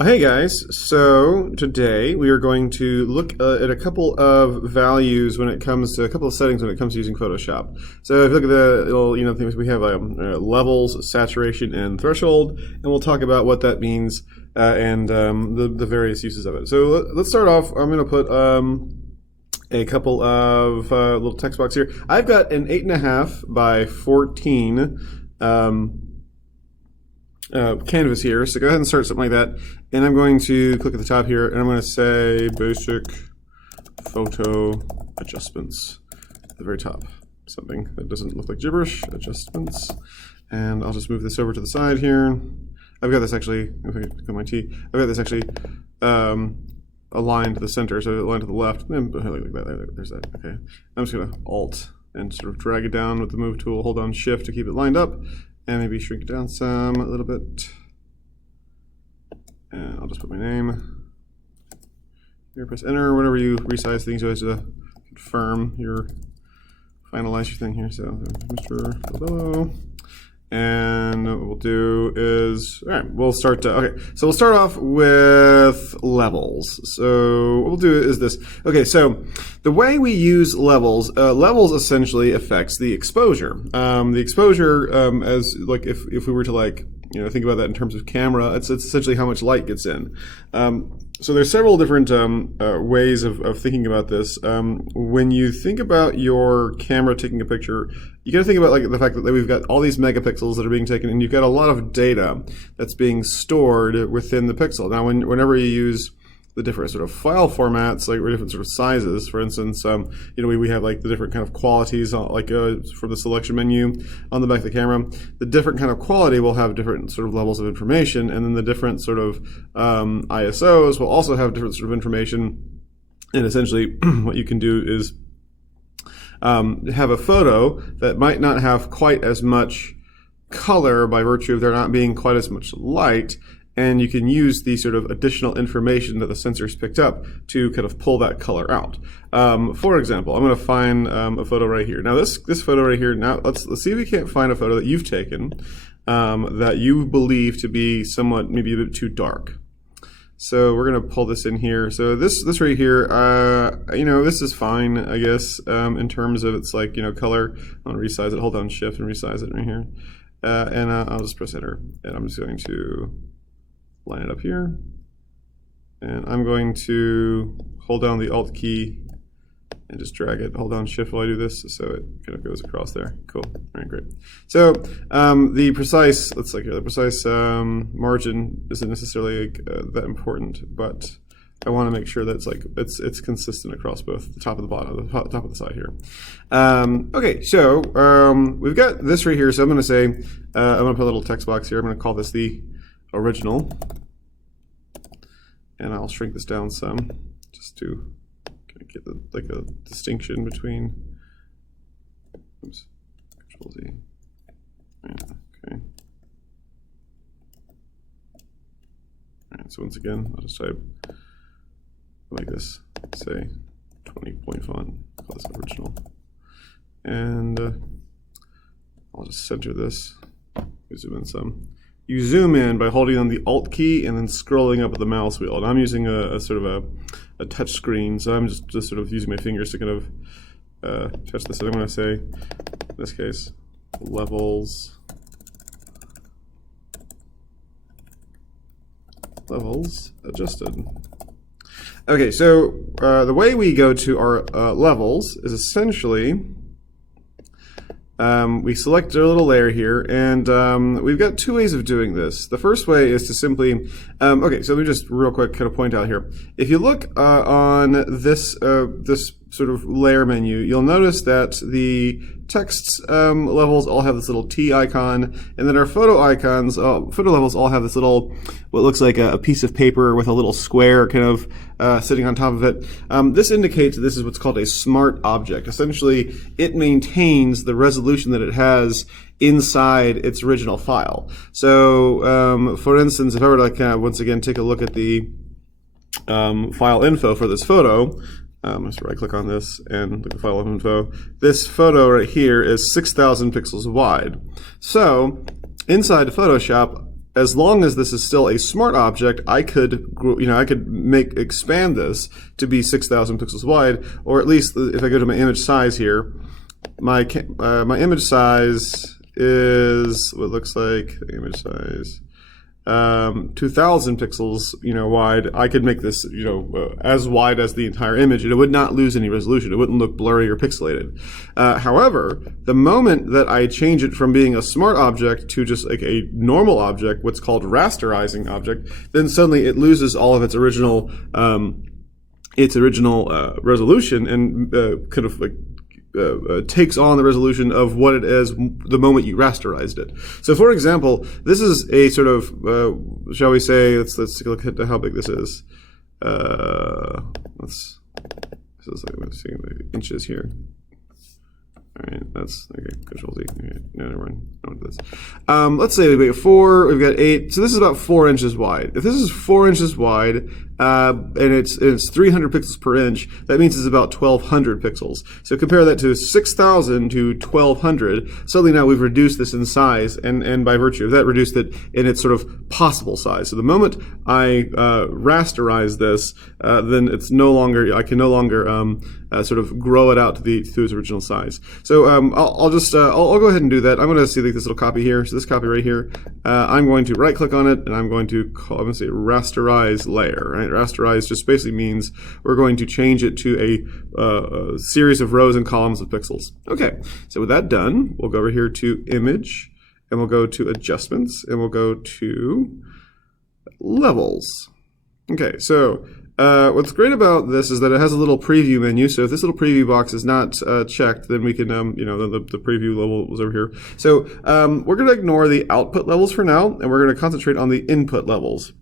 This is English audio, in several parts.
Hey guys, so today we are going to look at a couple of values when it comes to a couple of settings when it comes to using Photoshop. So if you look at the little, things we have levels, saturation, and threshold, and we'll talk about what that means and the various uses of it. So let's start off. I'm going to put a couple of little text box here. I've got an 8.5 by 14 canvas here, so go ahead and start something like that, and I'm going to click at the top here and I'm going to say basic photo adjustments at the very top, something that doesn't look like gibberish, adjustments, and I'll just move this over to the side here. I've got this actually, if I click on my T, I've got this actually aligned to the center, so aligned to the left, and like that, there's that. Okay, I'm just going to Alt and sort of drag it down with the move tool, hold down Shift to keep it lined up, and maybe shrink it down some, a little bit. And I'll just put my name. Here, press Enter. Whenever you resize things, you always have to confirm finalize your thing here. So, Mr. Bello. And what we'll do is, all right, we'll start we'll start off with levels. So what we'll do is this. Okay, so the way we use levels, levels essentially affects the exposure. The exposure, as like if we were to think about that in terms of camera, it's essentially how much light gets in. So there's several different ways of thinking about this. When you think about your camera taking a picture, you got to think about the fact that we've got all these megapixels that are being taken, and you've got a lot of data that's being stored within the pixel. Now, whenever you use the different sort of file formats, like different sort of sizes, for instance, we have the different kind of qualities, from the selection menu on the back of the camera. The different kind of quality will have different sort of levels of information, and then the different sort of ISOs will also have different sort of information. And essentially, what you can do is have a photo that might not have quite as much color by virtue of there not being quite as much light. And you can use the sort of additional information that the sensor's picked up to kind of pull that color out. For example, I'm going to find a photo right here. Now this photo right here. Now let's see if we can't find a photo that you've taken that you believe to be somewhat maybe a bit too dark. So we're going to pull this in here. So this right here, this is fine, I guess, in terms of its color. I'm going to resize it. Hold down Shift and resize it right here, and I'll just press Enter, and I'm just going to line it up here, and I'm going to hold down the Alt key and just drag it, hold down Shift while I do this, so it kind of goes across there. Cool. All right, great. So the precise, margin isn't necessarily that important, but I want to make sure that it's consistent across both the top and the bottom, the top of the side here. Okay, so we've got this right here. So I'm going to say I'm going to put a little text box here. I'm going to call this the original, and I'll shrink this down some just to kind of get a distinction between. Oops, Control Z. Yeah, okay. All right. So once again, I'll just type like this. Say 20-point font. Call this original, and I'll just center this. Zoom in some. You zoom in by holding on the Alt key and then scrolling up with the mouse wheel. And I'm using a sort of a touch screen, so I'm just sort of using my fingers to kind of touch this. And I'm going to say, in this case, levels adjusted. Okay, so the way we go to our levels is essentially we select our little layer here, and we've got two ways of doing this. The first way is to simply, okay, so let me just real quick kind of point out here. If you look on this sort of layer menu, you'll notice that the text levels all have this little T icon, and then our photo icons, photo levels all have this little, what looks like a piece of paper with a little square kind of sitting on top of it. This indicates that this is what's called a smart object. Essentially, it maintains the resolution that it has inside its original file. So, for instance, if I were to once again take a look at the file info for this photo, just right click on this and look at file info. This photo right here is 6,000 pixels wide. So inside Photoshop, as long as this is still a smart object, I could, I could expand this to be 6,000 pixels wide, or at least if I go to my image size here, my image size is what looks like the image size 2,000 pixels, wide. I could make this, as wide as the entire image, and it would not lose any resolution. It wouldn't look blurry or pixelated. However, the moment that I change it from being a smart object to just like a normal object, what's called rasterizing object, then suddenly it loses all of its original resolution and kind of like takes on the resolution of what it is the moment you rasterized it. So, for example, this is a sort of, shall we say, let's take a look at how big this is. This is like, let's see, inches here. All right, that's okay. Control Z. Okay, no, never mind. I don't want this. Let's say we've got 4, we've got 8. So this is about 4 inches wide. If this is 4 inches wide and it's 300 pixels per inch, that means it's about 1,200 pixels. So compare that to 6,000 to 1,200. Suddenly now we've reduced this in size, and by virtue of that, reduced it in its sort of possible size. So the moment I rasterize this, then it's no longer, I can no longer sort of grow it out to its original size. So I'll go ahead and do that. I'm going to select this little copy here. So this copy right here, I'm going to right click on it, and I'm going to say rasterize layer. Right? Rasterize just basically means we're going to change it to a series of rows and columns of pixels. Okay, so with that done, we'll go over here to image, and we'll go to adjustments, and we'll go to levels. Okay, so what's great about this is that it has a little preview menu. So if this little preview box is not checked, then we can, the preview level was over here. So we're going to ignore the output levels for now, and we're going to concentrate on the input levels.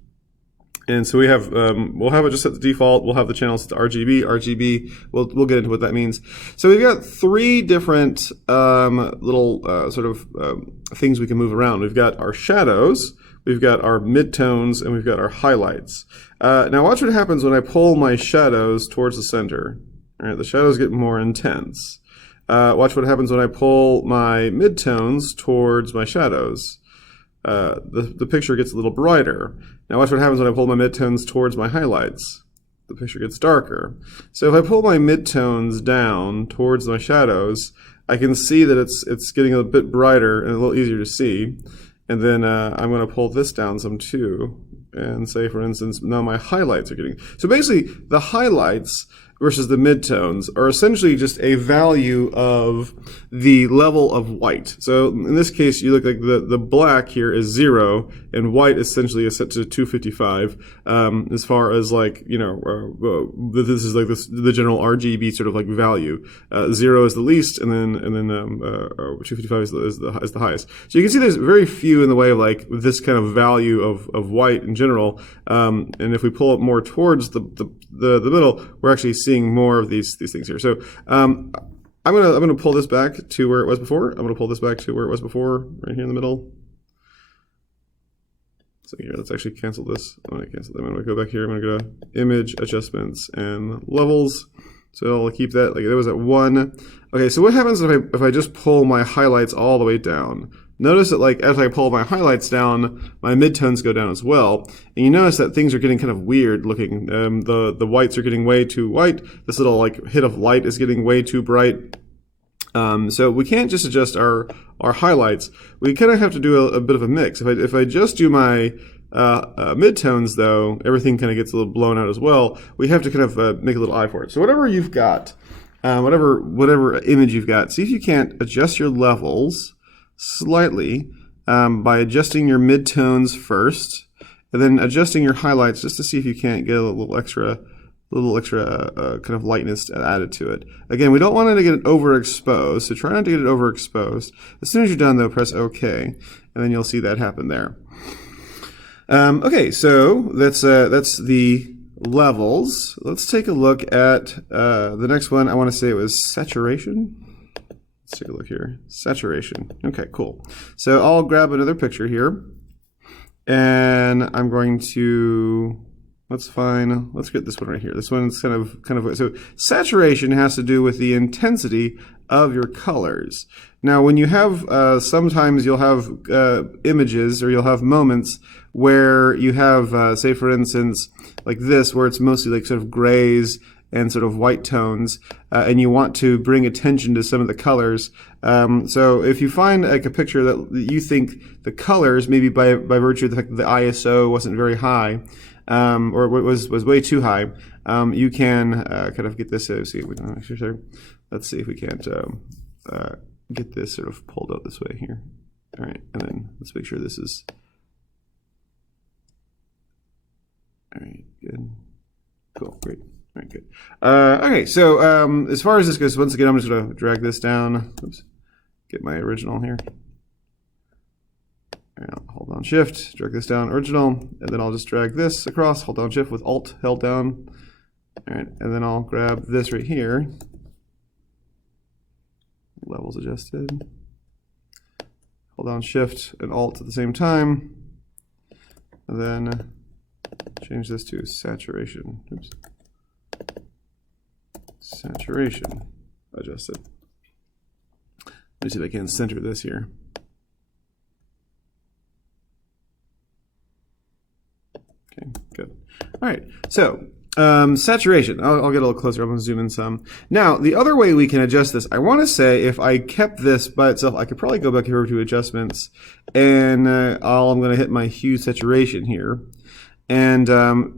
And so we have, we'll have it just set the default. We'll have the channels set to RGB. We'll get into what that means. So we've got 3 different little sort of things we can move around. We've got our shadows, we've got our midtones, and we've got our highlights. Now watch what happens when I pull my shadows towards the center. All right, the shadows get more intense. Watch what happens when I pull my midtones towards my shadows. The picture gets a little brighter. Now watch what happens when I pull my midtones towards my highlights. The picture gets darker. So if I pull my midtones down towards my shadows, I can see that it's getting a bit brighter and a little easier to see. And then I'm going to pull this down some too, and say, for instance, now my highlights are getting... So basically, the highlights versus the midtones are essentially just a value of the level of white. So in this case, you look like the black here is 0, and white essentially is set to 255. As far as like, this is like the general RGB sort of like value. 0 is the least, and then 255 is the highest. So you can see there's very few in the way of like this kind of value of white in general. And if we pull it more towards the middle, we're actually seeing more of these things here. So I'm gonna pull this back to where it was before. I'm gonna pull this back to where it was before, right here in the middle. So here, let's actually cancel this. I'm gonna cancel that. I'm gonna go back here. I'm gonna go to image, adjustments, and levels. So I'll keep that like that was at 1. Okay, so what happens if I just pull my highlights all the way down? Notice that like as I pull my highlights down, my midtones go down as well. And you notice that things are getting kind of weird looking. The whites are getting way too white. This little like hit of light is getting way too bright. So we can't just adjust our highlights. We kind of have to do a bit of a mix. If I just do my midtones though, everything kind of gets a little blown out as well. We have to kind of make a little eye for it. So whatever you've got, whatever image you've got, see if you can't adjust your levels slightly by adjusting your midtones first, and then adjusting your highlights just to see if you can't get a little extra kind of lightness added to it. Again, we don't want it to get overexposed, so try not to get it overexposed. As soon as you're done, though, press OK, and then you'll see that happen there. Okay, so that's the levels. Let's take a look at the next one. I want to say it was saturation. Let's take a look here. Saturation. Okay, cool. So I'll grab another picture here, and I'm going to, let's get this one right here. This one's kind of, so saturation has to do with the intensity of your colors. Now, when you have, sometimes you'll have images or you'll have moments where you have, say for instance, like this, where it's mostly like sort of grays and sort of white tones, and you want to bring attention to some of the colors. So if you find like a picture that you think the colors, maybe by virtue of the fact that the ISO wasn't very high, or was way too high, you can kind of get this. Let's see if we can't get this sort of pulled out this way here. All right, and then let's make sure this is. All right, good, cool, great. All right, good. Okay, so as far as this goes, once again, I'm just going to drag this down. Oops, get my original here. All right, hold down Shift, drag this down, original, and then I'll just drag this across, hold down Shift with Alt held down. All right, and then I'll grab this right here. Levels adjusted. Hold down Shift and Alt at the same time. And then change this to saturation. Oops. Saturation adjusted. Let me see if I can center this here. Okay, good. All right, so saturation. I'll get a little closer. I'm going to zoom in some. Now, the other way we can adjust this, I want to say if I kept this by itself, I could probably go back here to adjustments, and I'm going to hit my hue saturation here. And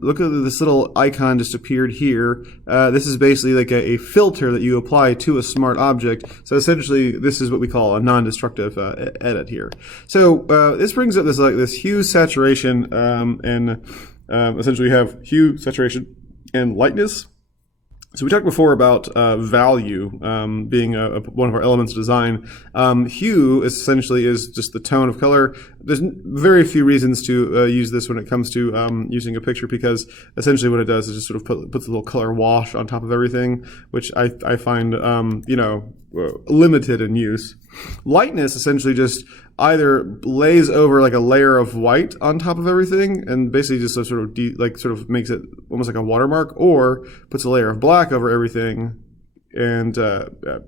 look at this little icon just appeared here. This is basically like a filter that you apply to a smart object. So essentially, this is what we call a non-destructive edit here. So this brings up this hue saturation, and essentially we have hue, saturation, and lightness. So we talked before about value being one of our elements of design. Hue essentially is just the tone of color. There's very few reasons to use this when it comes to using a picture, because essentially what it does is just sort of puts a little color wash on top of everything, which I find limited in use. Lightness essentially just either lays over like a layer of white on top of everything and basically just sort of makes it almost like a watermark, or puts a layer of black over everything. And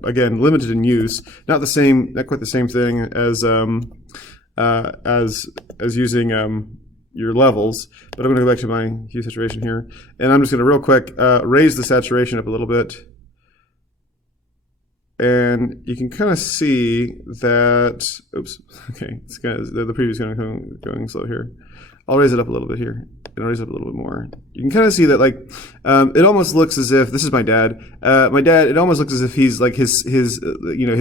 again, limited in use. Not quite the same thing as using your levels. But I'm going to go back to my hue saturation here, and I'm just going to real quick raise the saturation up a little bit. And you can kind of see that, oops, okay, it's the preview is going slow here. I'll raise it up a little bit here, and I'll raise it up a little bit more. You can kind of see that, like, it almost looks as if, this is my dad. It almost looks as if he's like his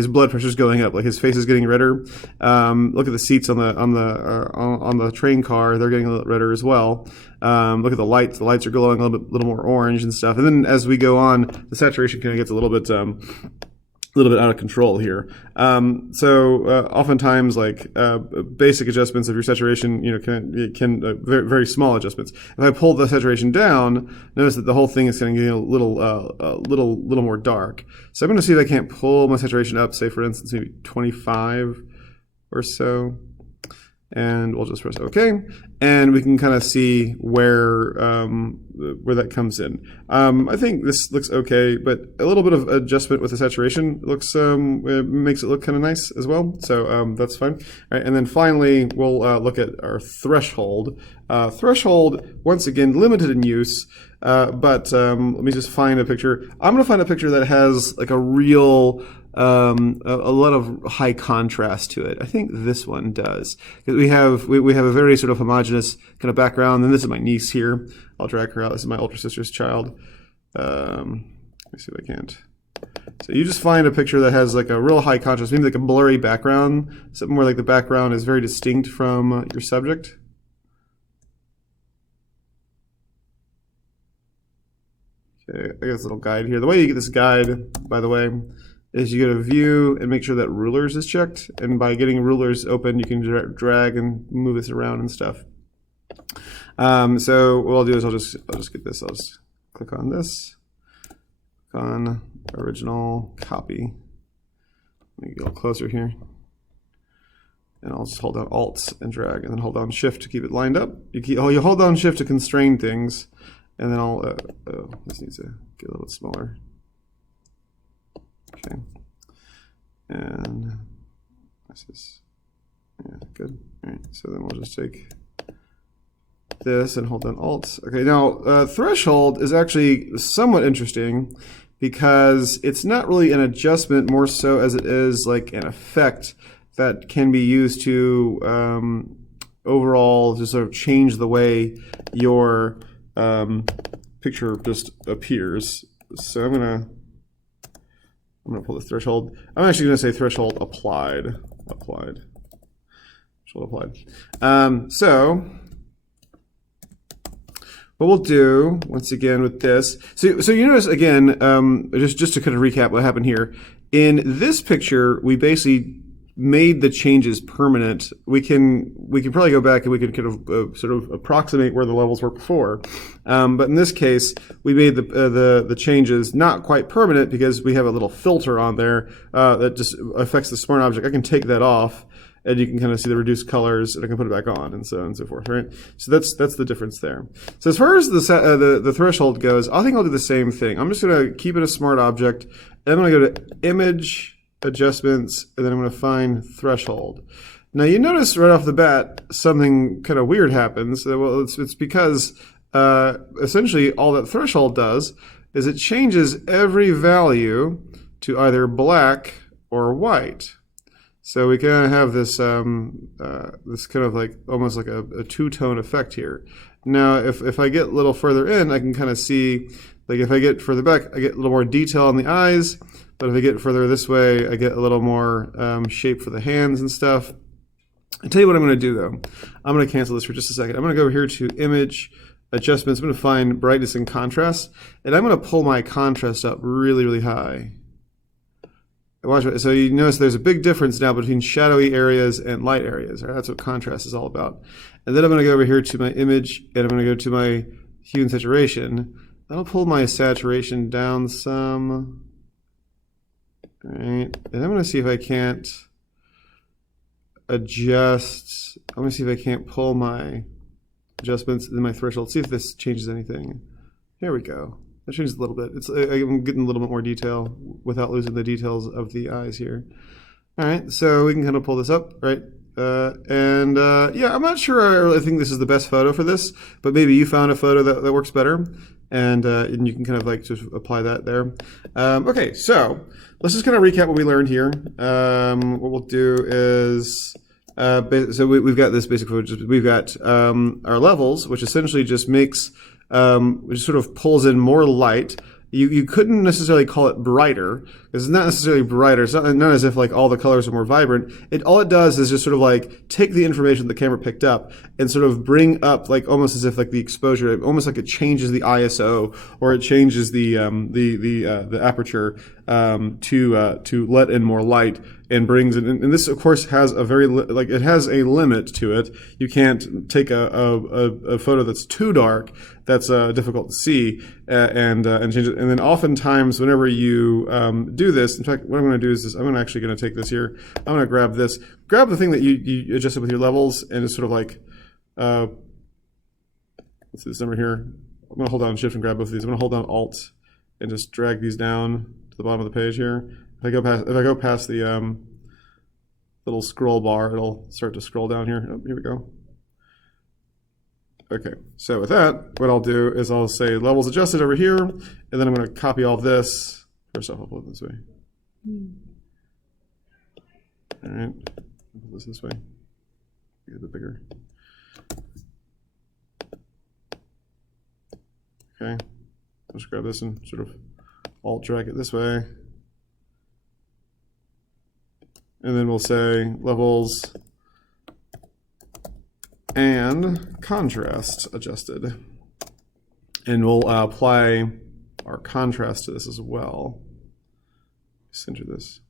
blood pressure's going up, like his face is getting redder. Look at the seats on the train car; they're getting a little redder as well. Look at the lights; the lights are glowing a little more orange and stuff. And then as we go on, the saturation kind of gets a little bit out of control here. Oftentimes, like basic adjustments of your saturation, can very, very small adjustments. If I pull the saturation down, notice that the whole thing is going to get a little more dark. So I'm going to see if I can't pull my saturation up, say for instance, maybe 25 or so. And we'll just press OK, and we can kind of see where that comes in. I think this looks okay, but a little bit of adjustment with the saturation it makes it look kind of nice as well. So that's fine. All right, and then finally, we'll look at our threshold. Threshold, once again, limited in use. But let me just find a picture. I'm going to find a picture that has like a real a lot of high contrast to it. I think this one does, because we have a very sort of homogeneous kind of background. And this is my niece here. I'll drag her out. This is my older sister's child. Let me see if I can't. So you just find a picture that has like a real high contrast, maybe like a blurry background, something where like the background is very distinct from your subject. Okay, I got this little guide here. The way you get this guide, by the way, is you go to View and make sure that Rulers is checked. And by getting Rulers open, you can drag and move this around and stuff. So what I'll do is I'll just get this. I'll just click on this, click on Original, Copy. Let me get a little closer here. And I'll just hold down Alt and drag, and then hold down Shift to keep it lined up. You hold down Shift to constrain things, and then I'll. This needs to get a little bit smaller. Okay, and This is, yeah, good. All right, so then we'll just take this and hold down Alt. Okay, now threshold is actually somewhat interesting because it's not really an adjustment more so as it is like an effect that can be used to overall just sort of change the way your picture just appears. So I'm gonna pull the threshold. I'm actually gonna say threshold applied. Threshold applied. So what we'll do once again with this, so you notice again, just to kind of recap what happened here. In this picture, we basically made the changes permanent. We can probably go back and we can kind of sort of approximate where the levels were before. But in this case, we made the changes not quite permanent because we have a little filter on there that just affects the smart object. I can take that off, and you can kind of see the reduced colors, and I can put it back on, and so on and so forth, right? So that's the difference there. So as far as the threshold goes, I think I'll do the same thing. I'm just going to keep it a smart object, and I'm going to go to Image, Adjustments, and then I'm going to find Threshold. Now you notice right off the bat something kind of weird happens. Well, it's because essentially all that threshold does is it changes every value to either black or white. So we kind of have this this kind of like almost like a two-tone effect here. Now, if I get a little further in, I can kind of see, like if I get further back, I get a little more detail on the eyes. But if I get further this way, I get a little more shape for the hands and stuff. I'll tell you what I'm going to do though. I'm going to cancel this for just a second. I'm going to go over here to Image, Adjustments. I'm going to find Brightness and Contrast, and I'm going to pull my contrast up really, really high. Watch it. So you notice there's a big difference now between shadowy areas and light areas. Right? That's what contrast is all about. And then I'm going to go over here to my image, and I'm going to go to my hue and saturation. That'll pull my saturation down some. All right. And I'm going to see if I can't adjust. I'm going to see if I can't pull my adjustments and my threshold. See if this changes anything. Here we go. That changes a little bit. I'm getting a little bit more detail without losing the details of the eyes here. All right, so we can kind of pull this up, right? Yeah, I'm not sure I really think this is the best photo for this, but maybe you found a photo that works better, and you can kind of like just apply that there. Okay, so let's just kind of recap what we learned here. What we'll do is, so we've got this basic photo. We've got our levels, which essentially just makes which sort of pulls in more light. You couldn't necessarily call it brighter, because it's not necessarily brighter. It's not as if like all the colors are more vibrant. All it does is just sort of like take the information the camera picked up and sort of bring up like almost as if like the exposure, almost like it changes the ISO or it changes the aperture to let in more light and brings in. And this of course has a very it has a limit to it. You can't take a photo that's too dark, that's difficult to see, and change it. And then oftentimes whenever you do this, in fact, what I'm going to do is this. I'm actually going to take this here. I'm going to grab this. Grab the thing that you adjusted with your levels, and just sort of like, let's see this number here. I'm going to hold down Shift and grab both of these. I'm going to hold down Alt and just drag these down to the bottom of the page here. If I go past the little scroll bar, it'll start to scroll down here. Oh, here we go. Okay, so with that, what I'll do is I'll say levels adjusted over here, and then I'm going to copy all this. First off, I'll put it this way. All right, I'll put this way. Get a bit bigger. Okay, I'll just grab this and sort of alt drag it this way. And then we'll say levels and contrast adjusted. And we'll apply our contrast to this as well. Center this.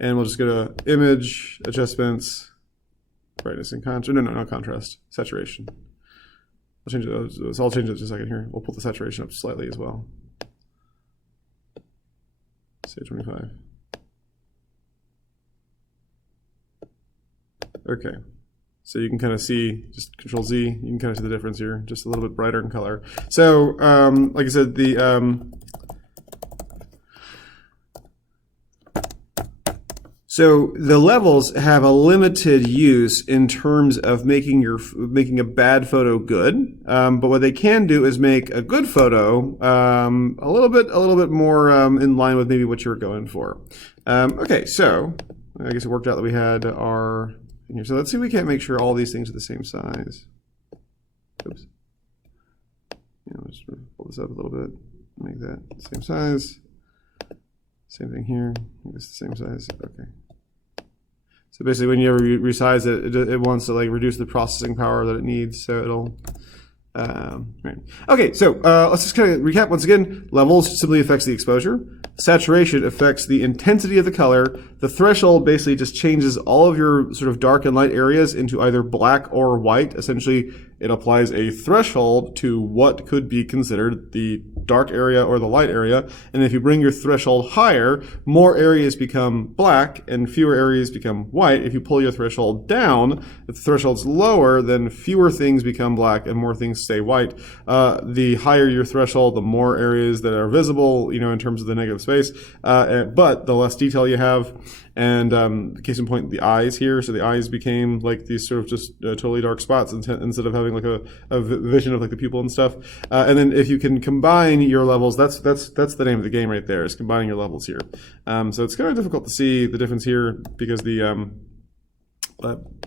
And we'll just go to image, adjustments, brightness and contrast. No, not contrast, saturation. I'll change it. So I'll change it in just a second here. We'll pull the saturation up slightly as well. Say 25. Okay. So you can kind of see, just Control Z, you can kind of see the difference here, just a little bit brighter in color. So, like I said, So the levels have a limited use in terms of making a bad photo good, but what they can do is make a good photo a little bit more in line with maybe what you're going for. Okay, so I guess it worked out that we had our thing here. So let's see if we can't make sure all these things are the same size. Oops. Let's pull this up a little bit. Make that the same size. Same thing here. Make this the same size. Okay. So basically, when you ever resize it, it wants to like reduce the processing power that it needs. So it'll. Right. Okay. So let's just kind of recap once again. Levels simply affects the exposure. Saturation affects the intensity of the color. The threshold basically just changes all of your sort of dark and light areas into either black or white. Essentially, it applies a threshold to what could be considered the dark area or the light area. And if you bring your threshold higher, more areas become black and fewer areas become white. If you pull your threshold down, if the threshold's lower, then fewer things become black and more things stay white. The higher your threshold, the more areas that are visible, in terms of the negative space, but the less detail you have. And case in point, the eyes here. So the eyes became like these sort of just totally dark spots instead of having like a vision of like the pupil and stuff. And then if you can combine your levels, that's the name of the game right there, is combining your levels here. So it's kind of difficult to see the difference here because the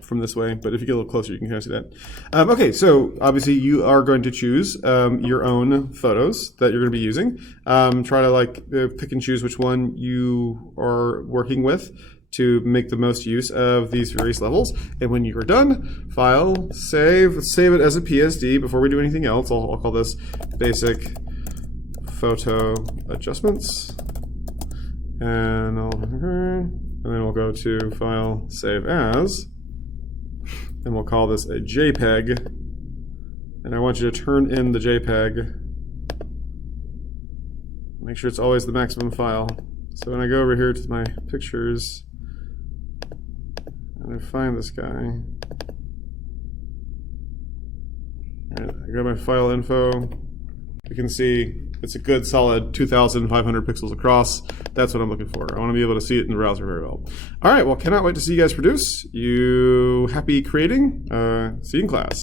from this way, but if you get a little closer, you can kind of see that. Okay, so obviously you are going to choose your own photos that you're going to be using. Try to like pick and choose which one you are working with to make the most use of these various levels. And when you are done, file, save it as a PSD. Before we do anything else, I'll call this basic photo adjustments, and then we'll go to File, Save As, and we'll call this a JPEG. And I want you to turn in the JPEG. Make sure it's always the maximum file. So when I go over here to my pictures, and I find this guy, and I go to my file info, you can see it's a good solid 2,500 pixels across. That's what I'm looking for. I want to be able to see it in the browser very well. All right, well, cannot wait to see you guys produce. You happy creating? See you in class.